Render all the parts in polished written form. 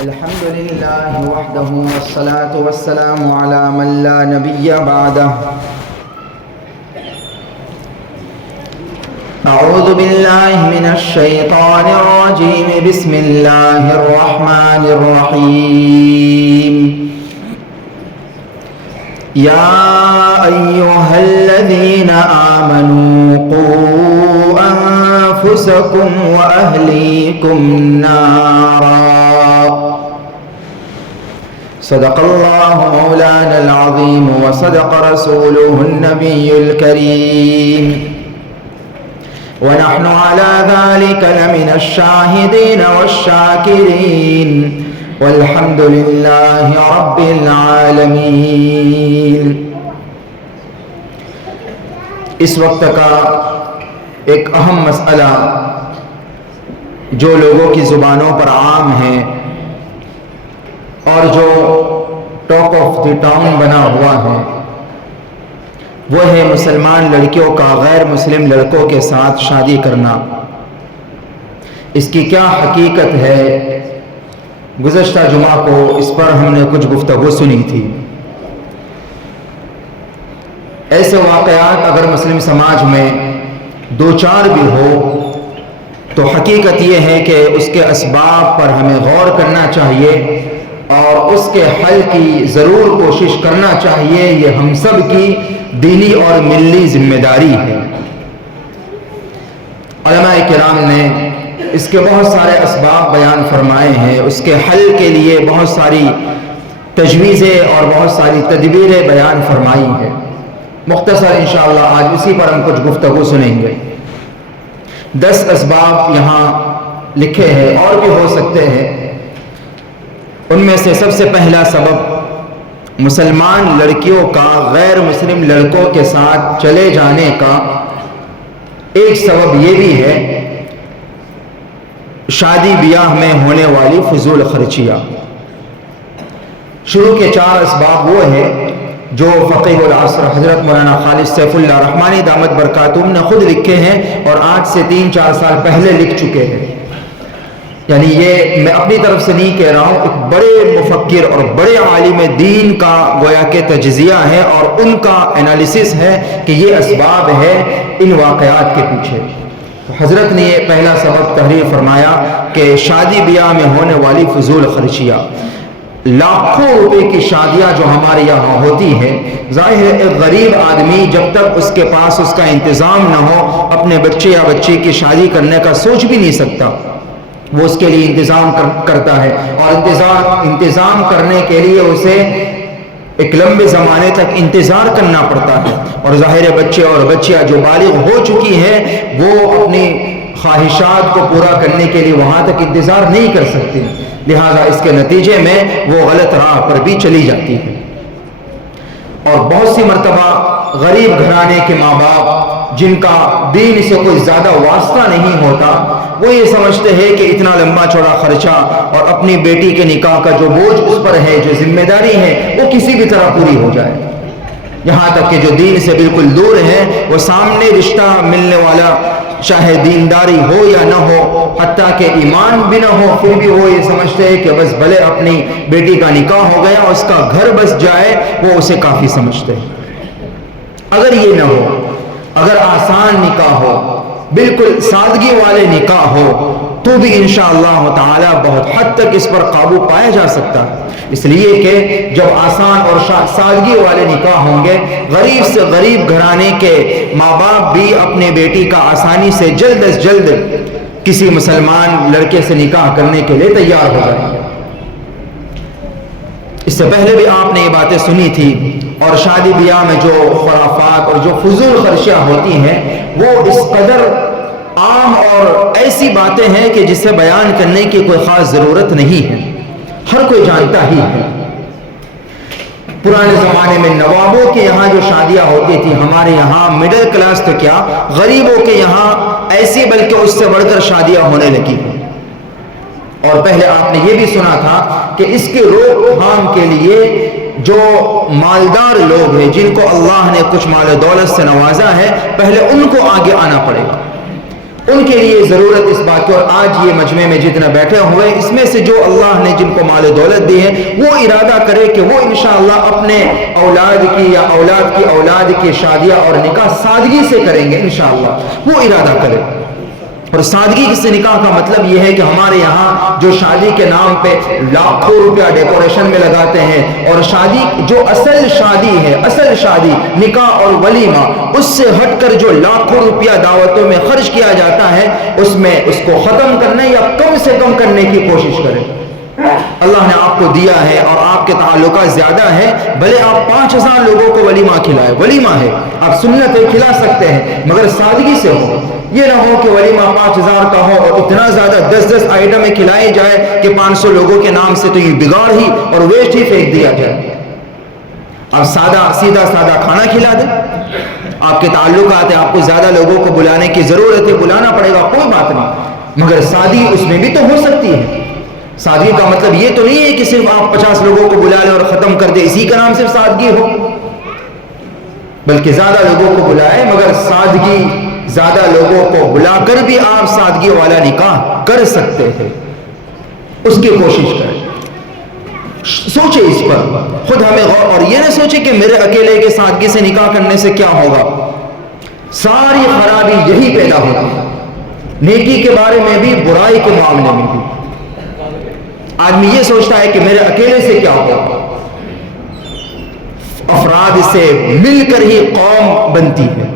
الحمد لله وحده والصلاة والسلام على من لا نبي بعده. أعوذ بالله من الشيطان الرجيم. بسم الله الرحمن الرحيم. يا أيها الذين آمنوا قوا أنفسكم وأهليكم نارا. صدق الله مولانا العظيم وصدق رسوله النبي الكريم ونحن على ذلك لمن الشاهدين والشاكرين والحمد لله رب العالمين. اس وقت کا ایک اہم مسئلہ جو لوگوں کی زبانوں پر عام ہے اور جو ٹاک آف دی ٹاؤن بنا ہوا ہے وہ ہے مسلمان لڑکیوں کا غیر مسلم لڑکوں کے ساتھ شادی کرنا. اس کی کیا حقیقت ہے؟ گزشتہ جمعہ کو اس پر ہم نے کچھ گفتگو سنی تھی. ایسے واقعات اگر مسلم سماج میں دو چار بھی ہو تو حقیقت یہ ہے کہ اس کے اسباب پر ہمیں غور کرنا چاہیے اور اس کے حل کی ضرور کوشش کرنا چاہیے. یہ ہم سب کی دینی اور ملی ذمہ داری ہے. علماء کرام نے اس کے بہت سارے اسباب بیان فرمائے ہیں. اس کے حل کے لیے بہت ساری تجویزیں اور بہت ساری تدبیریں بیان فرمائی ہیں. مختصر انشاءاللہ آج اسی پر ہم کچھ گفتگو سنیں گے. 10 اسباب یہاں لکھے ہیں اور بھی ہو سکتے ہیں. ان میں سے سب سے پہلا سبب مسلمان لڑکیوں کا غیر مسلم لڑکوں کے ساتھ چلے جانے کا ایک سبب یہ بھی ہے شادی بیاہ میں ہونے والی فضول خرچیاں. شروع کے 4 اسباب وہ ہیں جو فقیہ العصر حضرت مولانا خالد سیف اللہ رحمانی دامت برکاتہم نے خود لکھے ہیں اور آج سے 3-4 سال پہلے لکھ چکے ہیں. یعنی یہ میں اپنی طرف سے نہیں کہہ رہا ہوں, ایک بڑے مفکر اور بڑے عالم دین کا گویا کہ تجزیہ ہے اور ان کا انالیسس ہے کہ یہ اسباب ہے ان واقعات کے پیچھے. حضرت نے یہ پہلا سبب تحریر فرمایا کہ شادی بیاہ میں ہونے والی فضول خرچیاں. لاکھوں روپے کی شادیاں جو ہمارے یہاں ہوتی ہیں, ظاہر ہے ایک غریب آدمی جب تک اس کے پاس اس کا انتظام نہ ہو اپنے بچے یا بچی کی شادی کرنے کا سوچ بھی نہیں سکتا. وہ اس کے لیے انتظام کرتا ہے اور انتظام کرنے کے لیے اسے ایک لمبے زمانے تک انتظار کرنا پڑتا ہے. اور ظاہر بچے اور بچیاں جو بالغ ہو چکی ہیں وہ اپنی خواہشات کو پورا کرنے کے لیے وہاں تک انتظار نہیں کر سکتی, لہذا اس کے نتیجے میں وہ غلط راہ پر بھی چلی جاتی ہے. اور بہت سی مرتبہ غریب گھرانے کے ماں باپ جن کا دین سے کوئی زیادہ واسطہ نہیں ہوتا وہ یہ سمجھتے ہیں کہ اتنا لمبا چوڑا خرچہ اور اپنی بیٹی کے نکاح کا جو بوجھ اس پر ہے, جو ذمہ داری ہے, وہ کسی بھی طرح پوری ہو جائے. یہاں تک کہ جو دین سے بالکل دور ہے وہ سامنے رشتہ ملنے والا چاہے دینداری ہو یا نہ ہو, حتیٰ کہ ایمان بھی نہ ہو, پھر بھی وہ یہ سمجھتے ہیں کہ بس بھلے اپنی بیٹی کا نکاح ہو گیا اس کا گھر بس جائے, وہ اسے کافی سمجھتے ہیں. اگر یہ نہ ہو, اگر آسان نکاح ہو, بالکل سادگی والے نکاح ہو تو بھی انشاءاللہ تعالی بہت حد تک اس پر قابو پایا جا سکتا ہے. اس لیے کہ جب آسان اور سادگی والے نکاح ہوں گے, غریب سے غریب گھرانے کے ماں باپ بھی اپنے بیٹی کا آسانی سے جلد از جلد کسی مسلمان لڑکے سے نکاح کرنے کے لیے تیار ہو جائیں گے. اس سے پہلے بھی آپ نے یہ باتیں سنی تھی. اور شادی بیاہ میں جو خرافات اور جو فضول خرچیاں ہوتی ہیں وہ اس قدر عام اور ایسی باتیں ہیں کہ جسے بیان کرنے کی کوئی خاص ضرورت نہیں ہے, ہر کوئی جانتا ہی ہے. پرانے زمانے میں نوابوں کے یہاں جو شادیاں ہوتی تھی, ہمارے یہاں مڈل کلاس تو کیا غریبوں کے یہاں ایسی بلکہ اس سے بڑھ کر شادیاں ہونے لگی. اور پہلے آپ نے یہ بھی سنا تھا کہ اس کی روک تھام کے لیے جو مالدار لوگ ہیں جن کو اللہ نے کچھ مال و دولت سے نوازا ہے پہلے ان کو آگے آنا پڑے گا. ان کے لیے ضرورت اس بات کی. اور آج یہ مجمع میں جتنا بیٹھے ہوئے اس میں سے جو اللہ نے جن کو مال و دولت دی ہے وہ ارادہ کرے کہ وہ انشاءاللہ اپنے اولاد کی یا اولاد کی اولاد کی شادیاں اور نکاح سادگی سے کریں گے انشاءاللہ. وہ ارادہ کرے. اور سادگی سے نکاح کا مطلب یہ ہے کہ ہمارے یہاں جو شادی کے نام پہ لاکھوں روپیہ ڈیکوریشن میں لگاتے ہیں اور شادی جو اصل شادی ہے، اصل شادی نکاح اور ولیمہ، اس سے ہٹ کر جو لاکھوں روپیہ دعوتوں میں خرچ کیا جاتا ہے اس میں اس کو ختم کرنے یا کم سے کم کرنے کی کوشش کریں. اللہ نے آپ کو دیا ہے اور آپ کے تعلقات زیادہ ہیں، بھلے آپ 5000 لوگوں کو ولیمہ کھلائے، ولیمہ ہے، آپ سنت ہے کھلا سکتے ہیں، مگر سادگی سے ہو. یہ نہ ہو کہ ولیمہ 5000 کا ہو اور اتنا زیادہ 10 آئٹمیں کھلائے جائے کہ 500 لوگوں کے نام سے تو یہ بگاڑ ہی اور ویسٹ ہی پھینک دیا جائے. آپ سیدھا سادہ کھانا کھلا دیں. آپ کے تعلقات ہیں، آپ کو زیادہ لوگوں کو بلانے کی ضرورت ہے، بلانا پڑے گا، کوئی بات نہیں، مگر سادگی اس میں بھی تو ہو سکتی ہے. سادگی کا مطلب یہ تو نہیں ہے کہ صرف آپ 50 لوگوں کو بلا لیں اور ختم کر دیں، اسی کا نام صرف سادگی ہو، بلکہ زیادہ لوگوں کو بلائیں، مگر سادگی زیادہ لوگوں کو بلا کر بھی آپ سادگی والا نکاح کر سکتے ہیں. اس کی کوشش کریں. سوچے اس پر خود ہمیں غور، اور یہ نہ سوچے کہ میرے اکیلے کے سادگی سے نکاح کرنے سے کیا ہوگا. ساری خرابی یہی پیدا ہوتی ہے، نیکی کے بارے میں بھی، برائی کے معاملے میں بھی. آدمی یہ سوچتا ہے کہ میرے اکیلے سے کیا ہوگا. افراد سے مل کر ہی قوم بنتی ہے.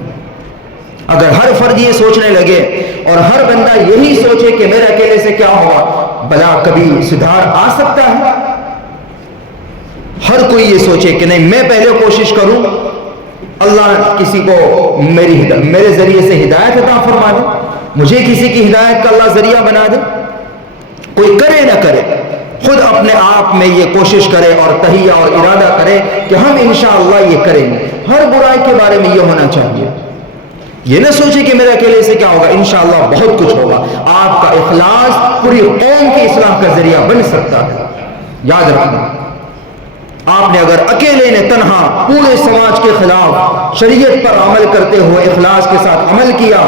اگر ہر فرد یہ سوچنے لگے اور ہر بندہ یہی سوچے کہ میرے اکیلے سے کیا ہوگا، بلا کبھی سدھار آ سکتا ہے. ہر کوئی یہ سوچے کہ نہیں میں پہلے کوشش کروں، اللہ کسی کو میرے ذریعے سے ہدایت عطا فرما دے، مجھے کسی کی ہدایت کا اللہ ذریعہ بنا دے. کوئی کرے نہ کرے، خود اپنے آپ میں یہ کوشش کرے اور تہیہ اور ارادہ کرے کہ ہم انشاءاللہ یہ کریں گے. ہر برائی کے بارے میں یہ ہونا چاہیے. یہ نہ سوچے کہ میرے اکیلے سے کیا ہوگا، انشاءاللہ بہت کچھ ہوگا. آپ کا اخلاص پوری قوم کی اصلاح کا ذریعہ بن سکتا ہے. یاد رکھنا، آپ نے اگر اکیلے نے تنہا پورے سماج کے خلاف شریعت پر عمل کرتے ہوئے اخلاص کے ساتھ عمل کیا،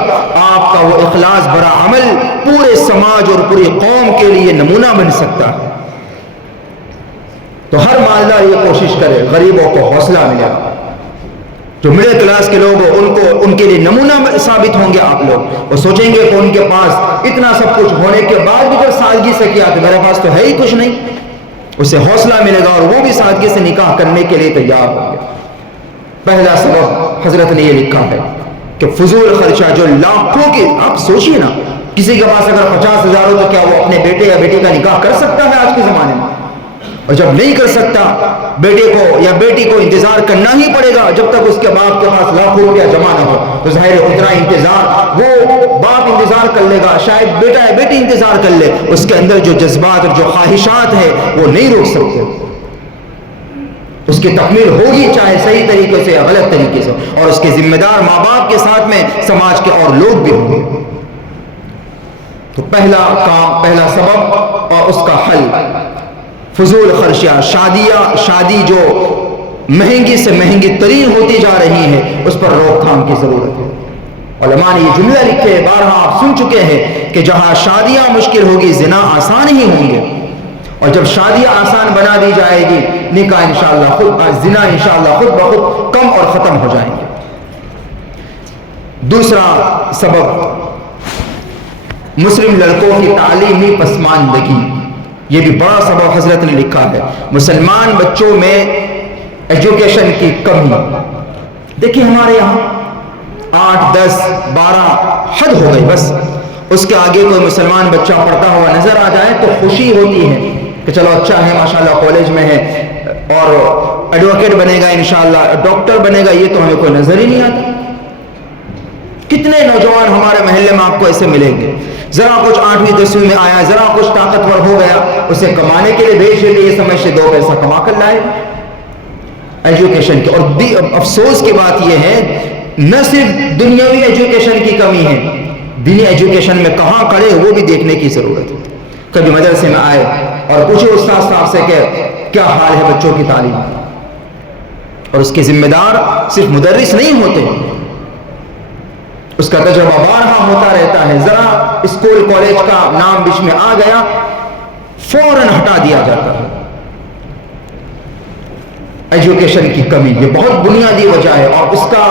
آپ کا وہ اخلاص بھرا عمل پورے سماج اور پوری قوم کے لیے نمونہ بن سکتا ہے. تو ہر مالدار یہ کوشش کرے غریبوں کو حوصلہ ملے. جو مڈل کلاس کے لوگ ان کے لیے نمونہ ثابت ہوں گے آپ لوگ. وہ سوچیں گے کہ ان کے پاس اتنا سب کچھ ہونے کے بعد بھی جب سادگی سے کیا تو میرے پاس تو ہے ہی کچھ نہیں. اسے حوصلہ ملے گا اور وہ بھی سادگی سے نکاح کرنے کے لیے تیار ہوں گے. پہلا سبب حضرت نے یہ لکھا ہے کہ فضول خرچہ جو لاکھوں کی، آپ سوچئے نا، کسی کے پاس اگر 50,000 ہو تو کیا وہ اپنے بیٹے یا بیٹی کا نکاح کر سکتا ہے آج کے زمانے میں؟ اور جب نہیں کر سکتا، بیٹے کو یا بیٹی کو انتظار کرنا ہی پڑے گا جب تک اس کے باپ کے پاس لاکھوں روپیہ جمع نہ ہو. تو ظاہر اتنا انتظار وہ باپ انتظار کر لے گا، شاید بیٹا یا بیٹی انتظار کر لے. اس کے اندر جو جذبات اور جو خواہشات ہیں وہ نہیں روک سکتے. اس کی تکمیل ہوگی چاہے صحیح طریقے سے یا غلط طریقے سے، اور اس کے ذمہ دار ماں باپ کے ساتھ میں سماج کے اور لوگ بھی ہوں گے. تو پہلا کام، پہلا سبب اور اس کا حل، فضول خرچہ. شادی جو مہنگی سے مہنگی ترین ہوتی جا رہی ہے، اس پر روک تھام کی ضرورت ہے. علماء نے یہ جملہ لکھے، بارہا آپ سن چکے ہیں کہ جہاں شادیاں مشکل ہوگی زنا آسان ہی ہوں گے، اور جب شادیاں آسان بنا دی جائے گی نکاح انشاءاللہ زنا انشاءاللہ خود بخود کم اور ختم ہو جائیں گے. دوسرا سبب، مسلم لڑکوں کی تعلیمی پسماندگی. یہ بھی بڑا سبب حضرت نے لکھا ہے. مسلمان بچوں میں ایجوکیشن کی کمی. دیکھیے ہمارے یہاں 8 10 12 حد ہو گئی، بس اس کے آگے کوئی مسلمان بچہ پڑھتا ہوا نظر آ جائے تو خوشی ہوتی ہے کہ چلو اچھا ہے، ماشاءاللہ کالج میں ہے اور ایڈوکیٹ بنے گا، انشاءاللہ ڈاکٹر بنے گا. یہ تو ہمیں کوئی نظر ہی نہیں آتا. کتنے نوجوان ہمارے محلے میں آپ کو ایسے ملیں گے، ذرا کچھ 8ویں 10ویں میں آیا، ذرا کچھ طاقتور ہو گیا، اسے کمانے کے لیے بھیج دیتے، یہ سمجھ سے 2 پیسہ کما کر لائے. ایجوکیشن کی، اور افسوس کی بات یہ ہے نہ صرف دنیاوی ایجوکیشن کی کمی ہے، دینی ایجوکیشن میں کہاں کھڑے وہ بھی دیکھنے کی ضرورت ہے. کبھی مدرسے میں آئے اور پوچھے استاد صاحب سے کہ کیا حال ہے بچوں کی تعلیم، اور اس کے ذمہ دار صرف مدرس نہیں ہوتے، اس کا تجربہ بارہا ہوتا رہتا ہے. ذرا اسکول کالج کا نام بیچ میں آ گیا فوراً ہٹا دیا جاتا ہے. ایجوکیشن کی کمی یہ بہت بنیادی وجہ ہے، اور اس کا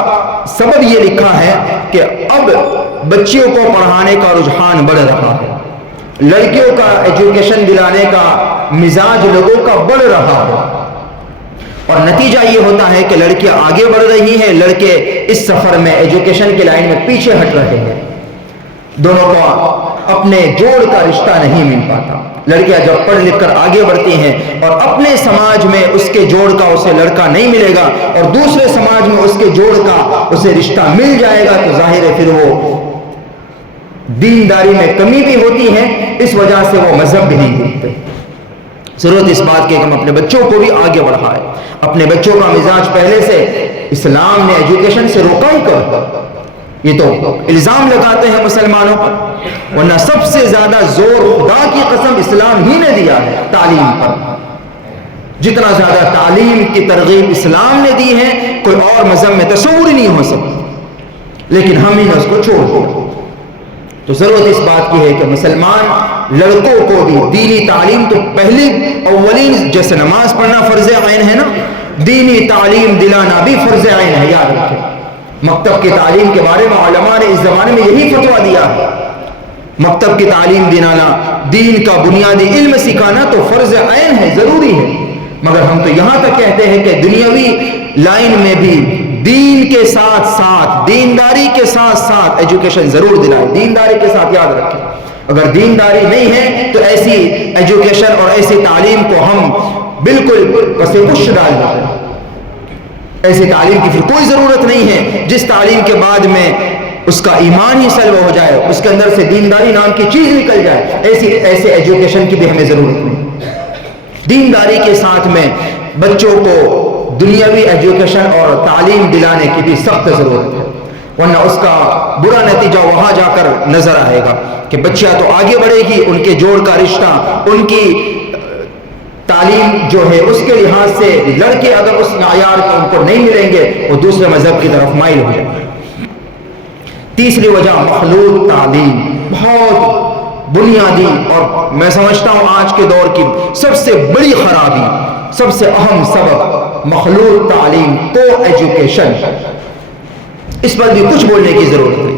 سبب یہ لکھا ہے کہ اب بچیوں کو پڑھانے کا رجحان بڑھ رہا ہے، لڑکیوں کا ایجوکیشن دلانے کا مزاج لوگوں کا بڑھ رہا ہے، اور نتیجہ یہ ہوتا ہے کہ لڑکیاں آگے بڑھ رہی ہیں، لڑکے اس سفر میں ایجوکیشن کی لائن میں پیچھے ہٹ رہے ہیں. دونوں کو اپنے جوڑ کا رشتہ نہیں مل پاتا. لڑکیاں جب پڑھ لکھ کر آگے بڑھتی ہیں اور اپنے سماج میں اس کے جوڑ کا اسے لڑکا نہیں ملے گا، اور دوسرے سماج میں اس کے جوڑ کا اسے رشتہ مل جائے گا، تو ظاہر ہے پھر وہ دینداری میں کمی بھی ہوتی ہے، اس وجہ سے وہ مذہب بھی نہیں دیکھتے. ضرورت اس بات کی کہ ہم اپنے بچوں کو بھی آگے بڑھائیں. اپنے بچوں کا مزاج پہلے سے اسلام نے ایجوکیشن سے روکا ہی کر. یہ تو الزام لگاتے ہیں مسلمانوں پر، ورنہ سب سے زیادہ زور خدا کی قسم اسلام ہی نے دیا ہے تعلیم پر. جتنا زیادہ تعلیم کی ترغیب اسلام نے دی ہے کوئی اور مذہب میں تصور ہی نہیں ہو سکتا، لیکن ہم ہی نے اس کو چھوڑ دیا. تو ضرورت اس بات کی ہے کہ مسلمان لڑکوں کو بھی دینی تعلیم تو پہلی اولین، جیسے نماز پڑھنا فرض عین ہے نا، دینی تعلیم دلانا بھی فرض عین ہے. یاد رکھیں مکتب کی تعلیم کے بارے میں علماء نے اس زمانے میں یہی فتویٰ دیا ہے. مکتب کی تعلیم دلانا، دین کا بنیادی علم سکھانا تو فرض عین ہے، ضروری ہے. مگر ہم تو یہاں تک کہتے ہیں کہ دنیاوی لائن میں بھی دین کے ساتھ ساتھ، دینداری کے ساتھ ساتھ ایجوکیشن ضرور دلائیں. دینداری کے ساتھ یاد رکھیں، اگر دینداری نہیں ہے تو ایسی ایجوکیشن اور ایسی تعلیم کو ہم بالکل پس پش ڈال دیتے ہیں. ایسی تعلیم کی پھر کوئی ضرورت نہیں ہے جس تعلیم کے بعد میں اس کا ایمان ہی سلب ہو جائے، اس کے اندر سے دینداری نام کی چیز نکل جائے. ایسے ایجوکیشن کی بھی ہمیں ضرورت نہیں. دینداری کے ساتھ میں بچوں کو دنیاوی ایجوکیشن اور تعلیم دلانے کی بھی سخت ضرورت ہے، ورنہ اس کا برا نتیجہ وہاں جا کر نظر آئے گا کہ بچہ تو آگے بڑھے گی، ان کے جوڑ کا رشتہ، ان کی تعلیم جو ہے اس کے لحاظ سے لڑکے اگر اس معیار کو ان کو نہیں ملیں گے وہ دوسرے مذہب کی طرف مائل ہو جائیں گے. تیسری وجہ مخلوط تعلیم، بہت بنیادی اور میں سمجھتا ہوں آج کے دور کی سب سے بڑی خرابی، سب سے اہم سبب مخلوط تعلیم، کو ایجوکیشن. اس پر بھی کچھ بولنے کی ضرورت ہے.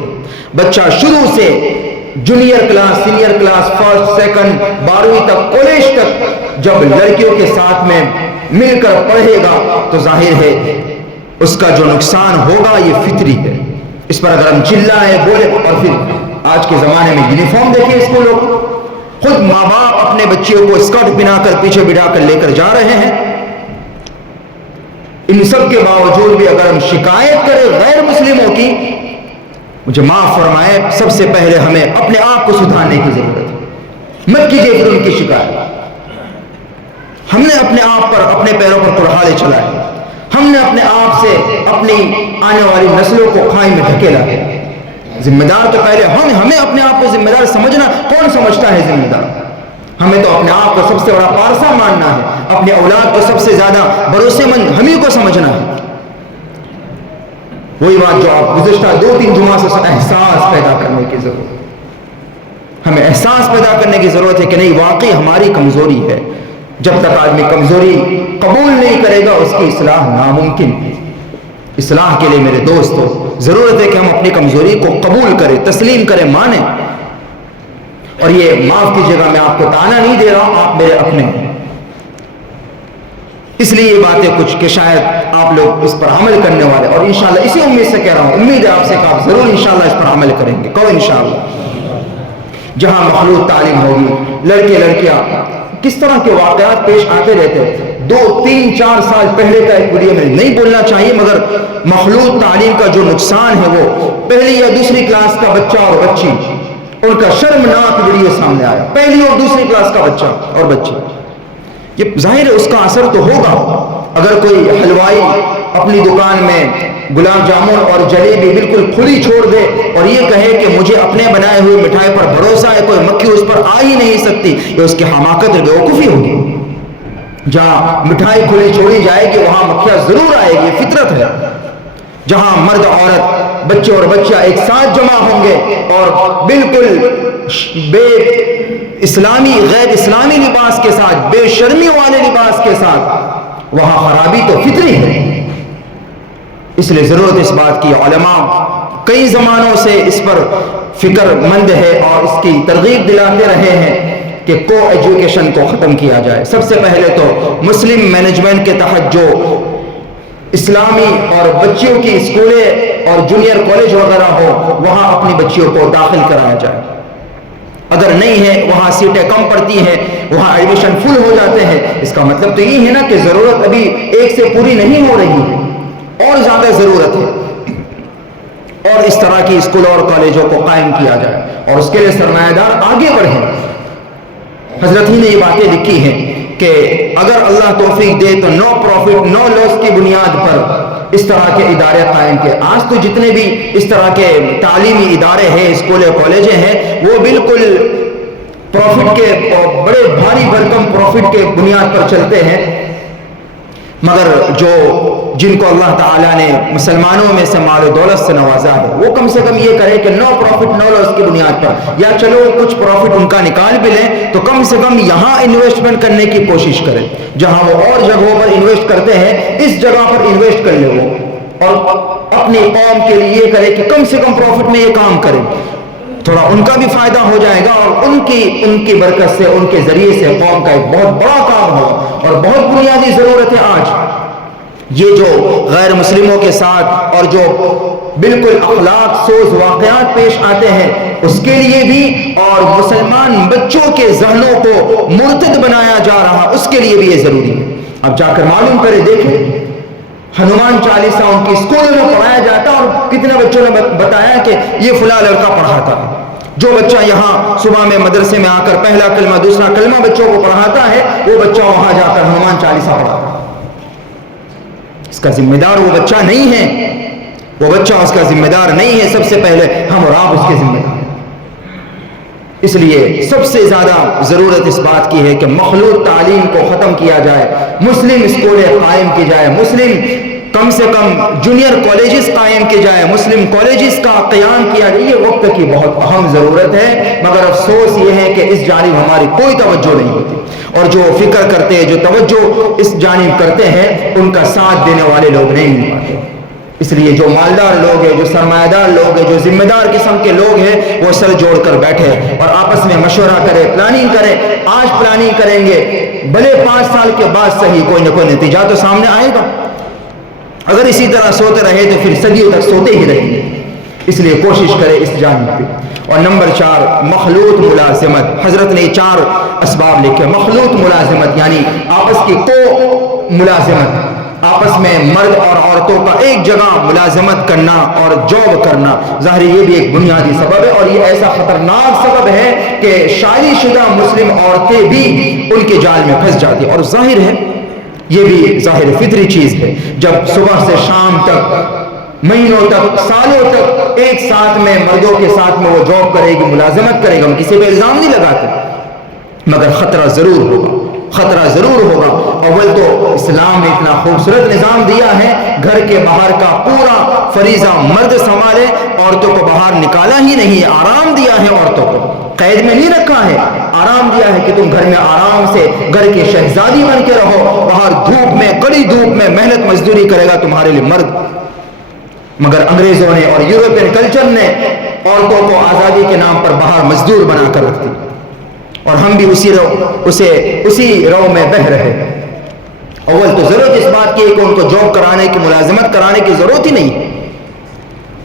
بچہ شروع سے junior class, senior class, first, second, 12ویں تک، کالج تک جب لڑکیوں کے ساتھ میں مل کر پڑھے گا تو ظاہر ہے اس کا جو نقصان ہوگا یہ فطری ہے. اس پر اگر ہم چلائیں بولے، اور پھر آج کے زمانے میں یونیفارم دیکھیں اسکولوں کو، خود ماں باپ اپنے بچیوں کو اسکرٹ پہنا کر پیچھے بٹھا کر لے کر جا رہے ہیں. ان سب کے باوجود بھی اگر ہم شکایت کریں غیر مسلموں کی، مجھے معاف فرمائے، سب سے پہلے ہمیں اپنے آپ کو سدھارنے کی ضرورت ہے. مت کیجیے پھر ان کی شکایت. ہم نے اپنے آپ پر، اپنے پیروں پر کڑھالے چلائے، ہم نے اپنے آپ سے اپنی آنے والی نسلوں کو کھائی میں دھکیلا ہے. ذمہ دار تو پہلے ہمیں اپنے آپ کو ذمہ دار سمجھنا. کون سمجھتا ہے ذمہ دار؟ ہمیں تو اپنے آپ کو سب سے بڑا پارسا ماننا ہے، اپنے اولاد کو سب سے زیادہ بھروسے مند ہمیں کو سمجھنا ہے. وہی بات جو آپ گزشتہ 2-3 جمعہ سے احساس پیدا کرنے کی ضرورت ہے. ہمیں احساس پیدا کرنے کی ضرورت ہے کہ نہیں، واقعی ہماری کمزوری ہے. جب تک آدمی کمزوری قبول نہیں کرے گا اس کی اصلاح ناممکن ہے. اصلاح کے لیے میرے دوستو ضرورت ہے کہ ہم اپنی کمزوری کو قبول کریں، تسلیم کریں، مانیں. اور یہ معاف کیجیے گا، میں آپ کو تانا نہیں دے رہا ہوں، آپ میرے اپنے ہیں. اس لیے یہ باتیں کچھ کہ شاید آپ لوگ اس پر عمل کرنے والے، اور انشاءاللہ اسی امید سے کہہ رہا ہوں، امید ہے آپ سے کہ آپ ضرور انشاءاللہ اس پر عمل کریں گے. کہو انشاءاللہ. جہاں مخلوط تعلیم ہوگی، لڑکے لڑکیاں کس طرح کے واقعات پیش آتے رہتے ہیں. 2-3-4 سال پہلے کا ایک ویڈیو میں نہیں بولنا چاہیے، مگر مخلوط تعلیم کا جو نقصان ہے وہ پہلی یا دوسری کلاس کا بچہ اور بچی، ان کا شرمناک ویڈیو سامنے آیا. پہلی اور دوسری کلاس کا بچہ اور بچی، یہ ظاہر ہے اس کا اثر تو ہوگا. اگر کوئی حلوائی اپنی دکان میں گلاب جامن اور جلیبی بالکل کھلی چھوڑ دے اور یہ کہے کہ مجھے اپنے بنائے ہوئے مٹھائی پر بھروسہ ہے، کوئی مکھی اس پر آ ہی نہیں سکتی، یہ اس کی حماقت اور بیوقوفی ہوگی. جہاں مٹھائی کھلی چھوڑی جائے گی وہاں مکھیاں ضرور آئے گی، یہ فطرت ہے. جہاں مرد عورت بچے اور بچہ ایک ساتھ جمع ہوں گے اور بالکل بے اسلامی غیر اسلامی لباس کے ساتھ، بے شرمی والے لباس کے ساتھ، وہاں خرابی تو فطری ہے۔ اس لیے ضرورت اس بات کی، علماء کئی زمانوں سے اس پر فکر مند ہے اور اس کی ترغیب دلاتے رہے ہیں کہ کو ایجوکیشن کو ختم کیا جائے۔ سب سے پہلے تو مسلم مینجمنٹ کے تحت جو اسلامی اور بچیوں کی اسکولیں اور جونیئر کالج وغیرہ ہو، وہاں اپنی بچیوں کو داخل کرایا جائے۔ اگر نہیں ہے، وہاں سیٹیں کم پڑتی ہیں، وہاں ایڈمیشن فل ہو جاتے ہیں، اس کا مطلب تو یہ ہے نا کہ ضرورت ابھی ایک سے پوری نہیں ہو رہی ہے، اور زیادہ ضرورت ہے، اور اس طرح کی اسکول اور کالجوں کو قائم کیا جائے، اور اس کے لیے سرمایہ دار آگے بڑھیں۔ حضرت ہی نے یہ باتیں لکھی ہیں کہ اگر اللہ توفیق دے تو نو پروفٹ نو لاس کی بنیاد پر اس طرح کے ادارے قائم کیے۔ آج تو جتنے بھی اس طرح کے تعلیمی ادارے ہیں، اسکول کالجیں ہیں، وہ بالکل پروفٹ کے بڑے بھاری بھرکم پروفٹ کے بنیاد پر چلتے ہیں، مگر جن کو اللہ تعالیٰ نے مسلمانوں میں سے مال و دولت سے نوازا ہے، وہ کم سے کم یہ کرے کہ نو پروفٹ نو لاس کی بنیاد پر، یا چلو کچھ پروفٹ ان کا نکال بھی لیں تو کم سے کم یہاں انویسٹمنٹ کرنے کی کوشش کریں، جہاں وہ اور جگہوں پر انویسٹ کرتے ہیں اس جگہ پر انویسٹ کر لے وہ، اور اپنی قوم کے لیے یہ کرے کہ کم سے کم پروفٹ میں یہ کام کرے، تھوڑا ان کا بھی فائدہ ہو جائے گا، اور ان کی برکت سے، ان کے ذریعے سے قوم کا ایک بہت بڑا کام ہوگا۔ اور بہت بنیادی ضرورت ہے آج یہ جو غیر مسلموں کے ساتھ اور جو بالکل اخلاق سوز واقعات پیش آتے ہیں اس کے لیے بھی، اور مسلمان بچوں کے ذہنوں کو مرتد بنایا جا رہا، اس کے لیے بھی یہ ضروری ہے۔ اب جا کر معلوم کرے، دیکھیں ہنومان چالیسا ان کی اسکولوں میں پڑھایا جاتا، اور کتنے بچوں نے بتایا کہ یہ فلاں لڑکا پڑھاتا ہے۔ جو بچہ یہاں صبح میں مدرسے میں آ کر پہلا کلمہ دوسرا کلمہ بچوں کو پڑھاتا ہے، وہ بچہ وہاں جا کر ہنومان چالیسا پڑھاتا ہے۔ اس کا ذمہ دار وہ بچہ نہیں ہے، وہ بچہ اس کا ذمہ دار نہیں ہے، سب سے پہلے ہم اور آپ اس کے ذمہ دار ہیں۔ اس لیے سب سے زیادہ ضرورت اس بات کی ہے کہ مخلوط تعلیم کو ختم کیا جائے، مسلم اسکولیں قائم کی جائے، مسلم کم سے کم جونیئر کالجز قائم کی جائے، مسلم کالجز کا قیام کیا جائے۔ یہ وقت کی بہت اہم ضرورت ہے، مگر افسوس یہ ہے کہ اس جانب ہماری کوئی توجہ نہیں ہوتی، اور جو فکر کرتے ہیں، جو توجہ اس جانب کرتے ہیں، ان کا ساتھ دینے والے لوگ نہیں مل پاتے۔ اس لیے جو مالدار لوگ ہیں، جو سرمایہ دار لوگ ہیں، جو ذمہ دار قسم کے لوگ ہیں، وہ سر جوڑ کر بیٹھے اور آپس میں مشورہ کرے، پلاننگ کرے۔ آج پلاننگ کریں گے، بھلے 5 سال کے بعد صحیح کوئی نہ کوئی نتیجہ تو سامنے آئے گا۔ اگر اسی طرح سوتے رہے تو پھر صدیوں تک سوتے ہی رہیں گے۔ اس لیے کوشش کرے اس جانب پہ۔ اور نمبر 4، مخلوط ملازمت۔ حضرت نے 4 اسباب لکھے۔ مخلوط ملازمت یعنی آپس کی کو ملازمت، آپس میں مرد اور عورتوں کا ایک جگہ ملازمت کرنا اور جاب کرنا، ظاہر یہ بھی ایک بنیادی سبب ہے، اور یہ ایسا خطرناک سبب ہے کہ شادی شدہ مسلم عورتیں بھی ان کے جال میں پھنس جاتی ہیں۔ اور ظاہر ہے یہ بھی ظاہر فطری چیز ہے، جب صبح سے شام تک، مہینوں تک، سالوں تک ایک ساتھ میں مردوں کے ساتھ میں وہ جاب کرے گی، ملازمت کرے گا، ہم کسی پہ الزام نہیں لگاتے، مگر خطرہ ضرور ہوگا، خطرہ ضرور ہوگا۔ اول تو اسلام نے اتنا خوبصورت نظام دیا ہے، گھر کے باہر کا پورا فریضہ مرد سنبھالے، عورتوں کو باہر نکالا ہی نہیں، آرام دیا ہے، عورتوں کو قید میں نہیں رکھا ہے، آرام دیا ہے کہ تم گھر میں آرام سے گھر کے شہزادی بن کے رہو، باہر دھوپ میں، کڑی دھوپ میں محنت مزدوری کرے گا تمہارے لیے مرد۔ مگر انگریزوں نے اور یورپین کلچر نے عورتوں کو آزادی کے نام پر باہر مزدور بنا کر رکھ دی، اور ہم بھی اسی رو میں بہہ رہے۔ اول تو ضرورت اس بات کی ہے کہ ان کو جاب کرانے کی، ملازمت کرانے کی ضرورت ہی نہیں،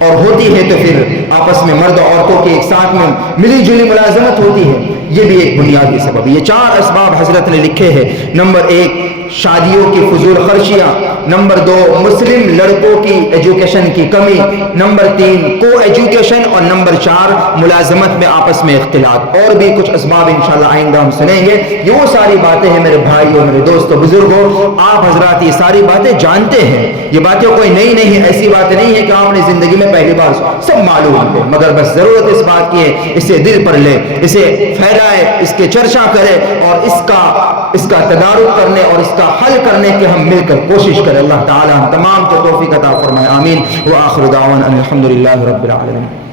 اور ہوتی ہے تو پھر آپس میں مرد اور عورتوں کے ایک ساتھ میں ملی جلی ملازمت ہوتی ہے، یہ بھی ایک بنیادی سبب ہے۔ یہ 4 اسباب حضرت نے لکھے ہیں۔ نمبر 1، شادیوں کی فضول خرچیاں۔ نمبر 2، مسلم لڑکوں کی ایجوکیشن کی کمی۔ نمبر 3، کو ایجوکیشن۔ اور نمبر 4، ملازمت میں آپس میں اختلاط۔ اور بھی کچھ اسباب انشاءاللہ آئندہ ہم سنیں گے۔ یہ وہ ساری باتیں ہیں میرے بھائیوں، میرے دوستوں، بزرگوں، آپ حضرات یہ ساری باتیں جانتے ہیں، یہ باتیں کوئی نئی نہیں ہے، ایسی باتیں نہیں ہے کہ آپ نے زندگی میں پہلی بار سب معلوم ہے، مگر بس ضرورت اس بات کی ہے اسے دل پر لے، اسے پھیلائے، اس کے چرچا کرے، اور اس کا تدارک کرنے اور اس کا حل کرنے کے ہم مل کر کوشش کریں۔ کرے. اللہ تعالی ہم تمام کو توفیق عطا فرمائے. آمین. وآخر دعوانا ان الحمد للہ رب العالمین.